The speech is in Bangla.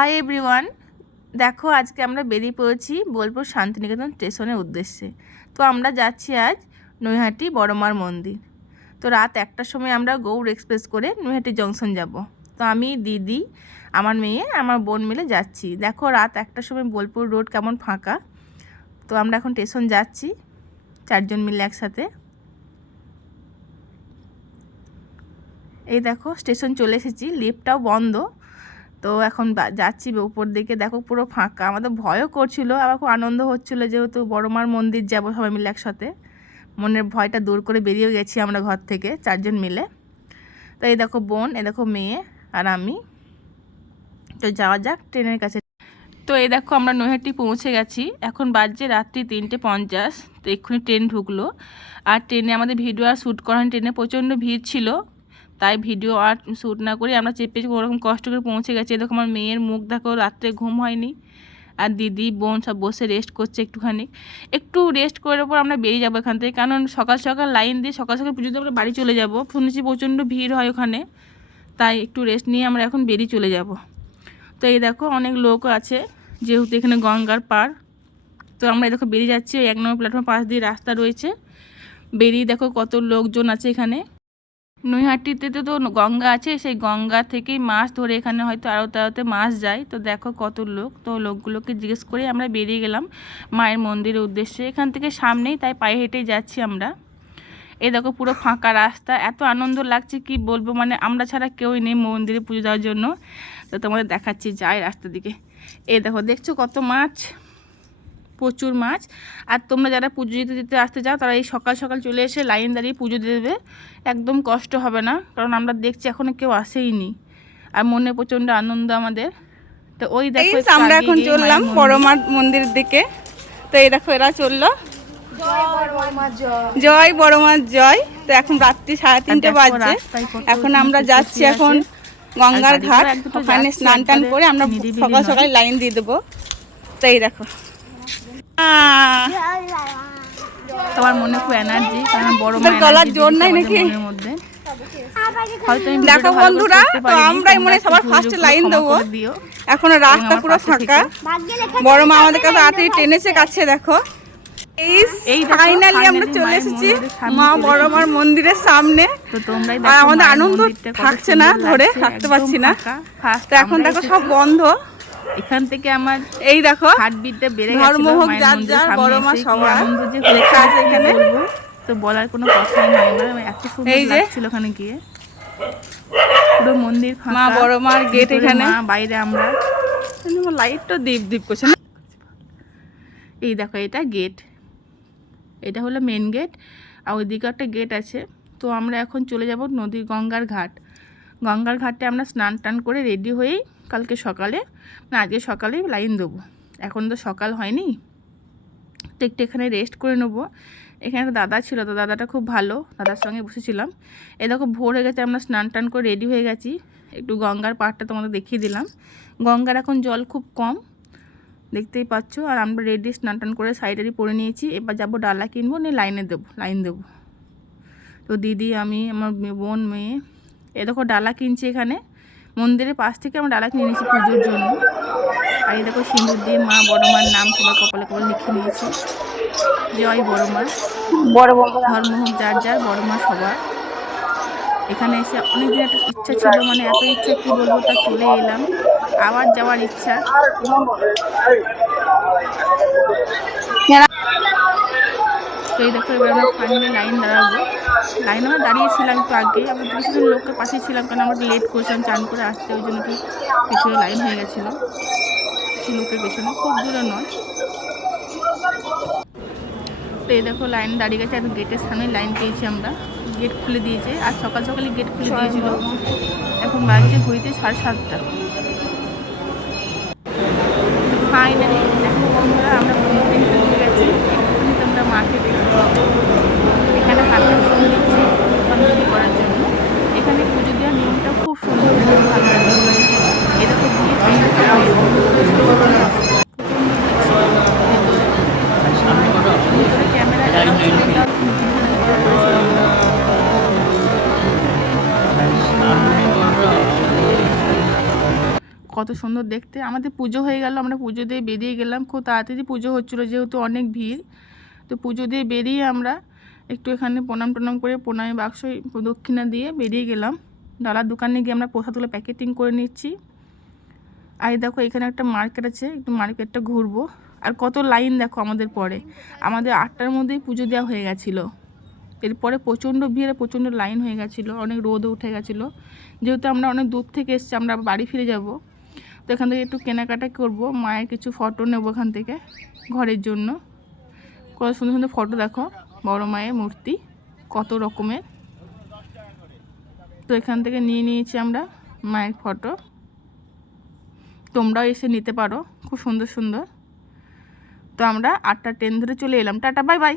হাই এভরিওয়ান দেখো, আজকে আমরা বেরিয়ে পড়েছি বোলপুর শান্তিনিকেতন স্টেশনের উদ্দেশ্যে। তো আমরা যাচ্ছি আজ নৈহাটি বড়মার মন্দির। তো রাত একটার সময় আমরা গৌড় এক্সপ্রেস করে নৈহাটি জংশন যাব। তো আমি, দিদি, আমার মেয়ে, আমার বোন মিলে যাচ্ছি। দেখো, রাত একটার সময় বোলপুর রোড কেমন ফাঁকা। তো আমরা এখন স্টেশন যাচ্ছি, চারজন মিলে একসাথে। এই দেখো, স্টেশন চলে এসেছি লিফটটাও বন্ধ। তো এখন যাচ্ছি উপর দিকে। দেখো পুরো ফাঁকা। আমাদের ভয়ও করছিল, আবার খুব আনন্দ হচ্ছিল যেহেতু বড়মার মন্দির যাব সবাই মিলে একসাথে। মনের ভয়টা দূর করে বেরিয়েও গেছি আমরা ঘর থেকে, চারজন মিলে। তো এই দেখো বোন এ দেখো মেয়ে আর আমি। তো যাওয়া যাক ট্রেনের কাছে। তো এই দেখো আমরা নৈহাটি পৌঁছে গেছি। এখন বাজছে রাত্রি তিনটে পঞ্চাশ। তো এক্ষুনি ট্রেন ঢুকলো। আর ট্রেনে আমাদের ভিডিও আর শ্যুট করার ট্রেনে প্রচণ্ড ভিড় ছিল। তাই ভিডিও আর শ্যুট না করে আমরা চেপে ওরকম কষ্ট করে পৌঁছে গেছি। এরকম আমার মেয়ের মুখ দেখো, রাত্রে ঘুম হয়নি। আর দিদি, বোন সব বসে রেস্ট করছে একটুখানি। একটু রেস্ট করার পর আমরা বেরিয়ে যাব এখান থেকে। কারণ সকাল সকাল লাইন দিয়ে সকাল সকাল পুজো দিয়ে আমরা বাড়ি চলে যাব। শুনেছি প্রচণ্ড ভিড় হয় ওখানে। তাই একটু রেস্ট নিয়ে আমরা এখন বেরিয়ে চলে যাব। তো এই দেখো অনেক লোক আছে, যেহেতু এখানে গঙ্গার পার। তো আমরা দেখো বেরিয়ে যাচ্ছি। এক নম্বর প্ল্যাটফর্ম পাশ দিয়ে রাস্তা রয়েছে। বেরিয়ে দেখো কত লোকজন আছে এখানে। নৈহাটিতে তো গঙ্গা আছে, সেই গঙ্গা থেকেই মাছ ধরে এখানে হয়তো আরও তাড়াতে মাছ যায়। তো দেখো কত লোক, তো লোকগুলোকে জিজ্ঞেস করে আমরা বেরিয়ে গেলাম মায়ের মন্দিরের উদ্দেশ্যে। এখান থেকে সামনেই তাই পায়ে হেঁটেই যাচ্ছি আমরা। এ দেখো পুরো ফাঁকা রাস্তা, এত আনন্দ লাগছে, কি বলব? মানে আমরা ছাড়া কেউই নেই মন্দিরে পুজো দেওয়ার জন্য। তো তোমাদের দেখাচ্ছি, যাই রাস্তার দিকে। এ দেখো, দেখছ কত মাছ? প্রচুর মাছ। আর তোমরা যারা পুজো দিতে দিতে আসতে চাও তারা এই সকাল সকাল চলে এসে লাইন দাঁড়িয়ে পুজো দেবে। একদম কষ্ট হবে না কারণ আমরা দেখছি এখনও কেউ আসেই নি আর মনে প্রচণ্ড আনন্দ আমাদের। তো ওই দেখো এই আমরা এখন চললাম মন্দির। মন্দিরের দিকে। তো এই দেখো এরা চলল। জয় বড়মার জয়। তো এখন রাত্রি সাড়ে তিনটে বাজছে। এখন আমরা যাচ্ছি এখন গঙ্গার ঘাট। ওখানে স্নান টান করে আমরা সকাল। সকাল লাইন দিয়ে দেবো। তো এই দেখো তোমার মনে খুব এনার্জি কারণ বড় গলার জোর নাই আমাদের নাকি? মধ্যে। দেখো বন্ধুরা, তো আমরাই মনে সবার line ক্ষমা দেবো। এখনও রাস্তা পুরো ফাঁকা। বড় মা আমাদের কাছে তাড়াতাড়ি টেনেছে কাছে দেখো। এই এই ফাইনালি আমরা চলে এসেছি। মা বড় মার মন্দিরের সামনে। আর আমাদের আনন্দ থাকছে না ধরে, থাকতে পারছি না। তো এখন দেখো সব বন্ধ। এখান থেকে আমার এই দেখো হার্টবিটটা বেড়ে গেছিল ধর্ম হোক যার যার, বড় মা সবার। আনন্দ যে লেখা আছে এখানে। তো বলার কোনো কথাই নয় মানে এত সুন্দর। লাগছিল ওখানে গিয়ে। পুরো মন্দির মা বড় মার গেট এখানে। বাইরে আমরা। লাইটটা দীপ দীপ করছে। না এই দেখো এটা গেট এটা হলো মেন গেট আর ওইদিকে একটা গেট আছে। তো আমরা এখন চলে যাব নদী গঙ্গার ঘাট। গঙ্গার ঘাটে আমরা স্নান টান করে রেডি হয়েই কালকে সকালে না আজকে সকালে লাইন দেবো। এখন তো সকাল হয়নি। তো একটু এখানে রেস্ট করে নেব। এখানে একটা দাদা ছিল, তো দাদাটা খুব ভালো। দাদার সঙ্গে বসেছিলাম। এ দেখো, ভোর হয়ে গেছে, আমরা স্নান টান করে রেডি হয়ে গেছি। একটু গঙ্গার পাড়টা তোমাদের দেখিয়ে দিলাম। গঙ্গার এখন জল খুব কম, দেখতেই পাচ্ছ। আর আমরা রেডি স্নান টান করে সাইডারি পরে নিয়েছি। এবার যাব ডালা কিনবো, নিয়ে লাইনে দেবো লাইন দেবো। তো দিদি, আমি, আমার বোন, মেয়ে, এ দেখো, ডালা কিনছি এখানে। মন্দিরের পাশ থেকে আমরা ডালা কিনে নিয়েছি পুজোর জন্য। আর এই দেখো সিঁদুর দিয়ে মা বড় মার নাম সবার কপালে কপালে লিখে নিয়েছি। জয় বড় মা বড় বড়। ধর্ম হোক যার যার বড় মা সবার। এখানে এসে অনেকদিন একটা ইচ্ছা ছিল মানে এত ইচ্ছা কি বলব তা চলে এলাম। আবার যাওয়ার ইচ্ছা। তো এই দেখো এবার আমরা ফাইনালি লাইন দাঁড়াবো। লাইন আমরা দাঁড়িয়েছিলাম একটু আগে আমরা কিছুজন লোককে পাশে ছিলাম কারণ আমরা লেট করেছিলাম চান করে আসতে ওই জন্য একটু পিছনে লাইন হয়ে গেছিল। কিছু লোকের পেছনে খুব দূরে নয়। তো এই দেখো লাইন দাঁড়িয়ে গেছে এখন গেটের সামনে লাইন পেয়েছি আমরা। গেট খুলে দিয়েছে আর সকাল সকালে গেট খুলে দিয়েছিল। এখন বাড়িতে ঘড়িতে সাড়ে সাতটা। ফাইনালি দেখো বন্ধুরা আমরা পুজোতে পৌঁছে গেছি এক্ষুনি তোমরা মাকে এখানে বন্ধুরি করার জন্য। এখানে পুজো দেওয়ার নিয়মটা খুব সুন্দর ক্যামেরা কত কত সুন্দর দেখতে। আমাদের পুজো হয়ে গেল, আমরা পুজো দিয়ে বেরিয়ে গেলাম। খুব তাড়াতাড়ি পুজো হচ্ছিল, যেহেতু অনেক ভিড়। তো পুজো দিয়ে বেরিয়ে আমরা একটু এখানে প্রণাম টনাম করে প্রণামী বাক্স দক্ষিণা দিয়ে বেরিয়ে গেলাম। ডালার দোকানে গিয়ে আমরা প্রসাদগুলো প্যাকেটিং করে নিচ্ছি। আর দেখো, এখানে একটা মার্কেট আছে, একটু মার্কেটটা ঘুরবো। আর কত লাইন দেখো আমাদের পরে। আমাদের আটটার মধ্যেই পুজো দেওয়া হয়ে গেছিল। এরপরে প্রচণ্ড ভিড়ে, প্রচণ্ড লাইন হয়ে গেছিল, অনেক রোদও উঠে গেছিল। যেহেতু আমরা অনেক দূর থেকে এসেছি, আমরা বাড়ি ফিরে যাব। তো এখান থেকে একটু কেনাকাটা করব, মায়ের কিছু ফটো নেব এখান থেকে, ঘরের জন্য। কত সুন্দর সুন্দর ফটো দেখো। বড় মায়ের মূর্তি, কত রকমের। তো এখান থেকে নিয়ে নিয়েছি আমরা মায়ের ফটো। তোমরাও এসে নিতে পারো, খুব সুন্দর সুন্দর। তো আমরা আটটা ট্রেন ধরে চলে এলাম। Tata, bye bye.